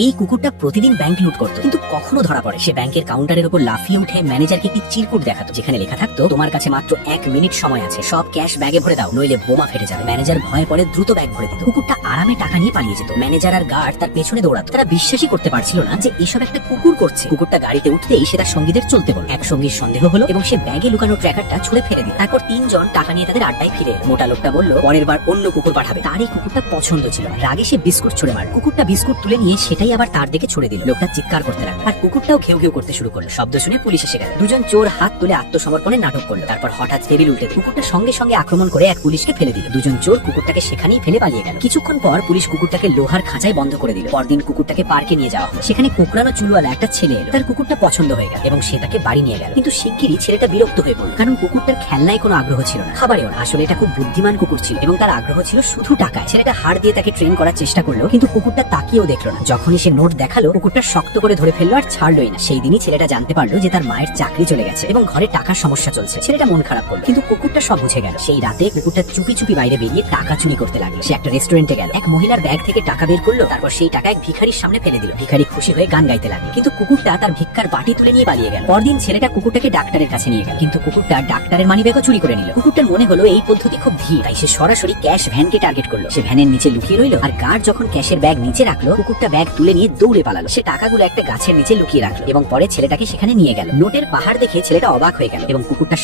এই কুকুরটা প্রতিদিন ব্যাংক লুট করতো, কিন্তু কখনো ধরা পড়ে। সে ব্যাংকের কাউন্টারের উপর লাফিয়ে উঠে ম্যানেজারকে একটি চিরকুট দেখাতো, যেখানে লেখা থাকতো, তোমার কাছে মাত্র 1 মিনিট সময় আছে, সব ক্যাশ ব্যাগে ভরে দাও, নইলে বোমা ফেটে যাবে। ম্যানেজার ভয়ে পড়ে দ্রুত ব্যাগ ভরে দিত। কুকুরটা আরামে টাকা নিয়ে পালিয়ে যেত। ম্যানেজার আর গার্ড তার পেছনে দৌড়াতো। তারা বিশ্বাসই করতে পারছিল না যে এসব একটা কুকুর করছে। কুকুরটা গাড়িতে উঠতেই সে তার সঙ্গীদের চলতে বলল। এক সঙ্গীর সন্দেহ হলো এবং সে ব্যাগে লুকানো ট্র্যাকারটা ছুঁড়ে ফেলে দিল। তারপর 3 জন টাকা নিয়ে তাদের আড্ডায় ফিরে এলো। মোটা লোকটা বলল পরের বার অন্য কুকুর পাঠাবে। তার এই কুকুরটা পছন্দ ছিল না। রাগে সে বিস্কুট ছুঁড়ে মারল। কুকুরটা বিস্কুট তুলে নিয়ে সেটাই আবার তার দিকে ছুড়ে দিল। লোকটা চিৎকার করতে লাগলো আর কুকুরটাও ঘেউ ঘেউ করতে শুরু করলো। শব্দ শুনে পুলিশ এসে গেল। দুজন চোর হাত তুলে আত্মসমর্পণের নাটক করলো। তারপর হঠাৎ টেবিল উল্টে কুকুরটা সঙ্গে সঙ্গে আক্রমণ করে এক পুলিশকে ফেলে দিল। দুজন চোর কুকুরটাকে সেখানেই ফেলে পালিয়ে গেল। কিছুক্ষণ পর পুলিশ কুকুরটাকে লোহার খাঁচায় বন্ধ করে দিল। পরদিন কুকুরটাকে পার্কে নিয়ে যাওয়া হলো। সেখানে কোকড়ানো চুলওয়ালা একটা ছেলে এলো। তার কুকুরটা পছন্দ হয়ে গেল এবং সে তাকে বাড়ি নিয়ে গেল। কিন্তু শিগগিরই ছেলেটা বিরক্ত হয়ে পড়ল, কারণ কুকুরটার খেলনায় কোনো আগ্রহ ছিল না, খাবারেও না। আসলে এটা খুব বুদ্ধিমান কুকুর ছিল এবং তার আগ্রহ ছিল শুধু টাকায়। ছেলেটা হাড় দিয়ে তাকে ট্রেন করার চেষ্টা করলো, কিন্তু কুকুরটা তাকিয়েও দেখলো না। যখনই সে নোট দেখালো, কুকুরটা শক্ত করে ধরে ফেললো আর ছাড়লোই না। সেই দিনই ছেলেটা জানতে পারলো যে তার মায়ের চাকরি চলে গেছে এবং ঘরে টাকার সমস্যা চলছে। ছেলেটা মন খারাপ করলো, কিন্তু কুকুরটা সব বুঝে গেল। সেই রাতে কুকুরটা চুপি চুপি বাইরে বেরিয়ে টাকা চুরি করতে লাগলো। সে একটা রেস্টুরেন্টে গেল, এক মহিলার ব্যাগ থেকে টাকা বের করলো, তারপর সেই টাকা এক ভিখারির সামনে ফেলে দিল। ভিখারি খুশি হয়ে গান গাইতে লাগলো, কিন্তু কুকুরটা তার ভিক্ষার বাটি তুলে নিয়ে পালিয়ে গেল। পরদিন ছেলেটা কুকুরটাকে ডাক্তারের কাছে নিয়ে গেল, কিন্তু কুকুরটা ডাক্তারের মানিব্যাগও চুরি করে নিল। কুকুরটার মনে হলো এই পদ্ধতি খুব ধীর, তাই সে সরাসরি ক্যাশ ভ্যানকে টার্গেট করলো। সে ভ্যানের নিচে লুকিয়ে রইলো আর গার্ড যখন ক্যাশের ব্যাগ নিচে রাখলো, কুকুরটা ব্যাগ তুলে নিয়ে দৌড়ে পালালো। সে টাকাগুলো একটা গাছের নিচে লুকিয়ে রাখলো এবং পরে ছেলেটাকে সেখানে নিয়ে গেল। নোটের পাহাড় দেখে ছেলেটা অবাক হয়ে গেল এবং কুকুরটা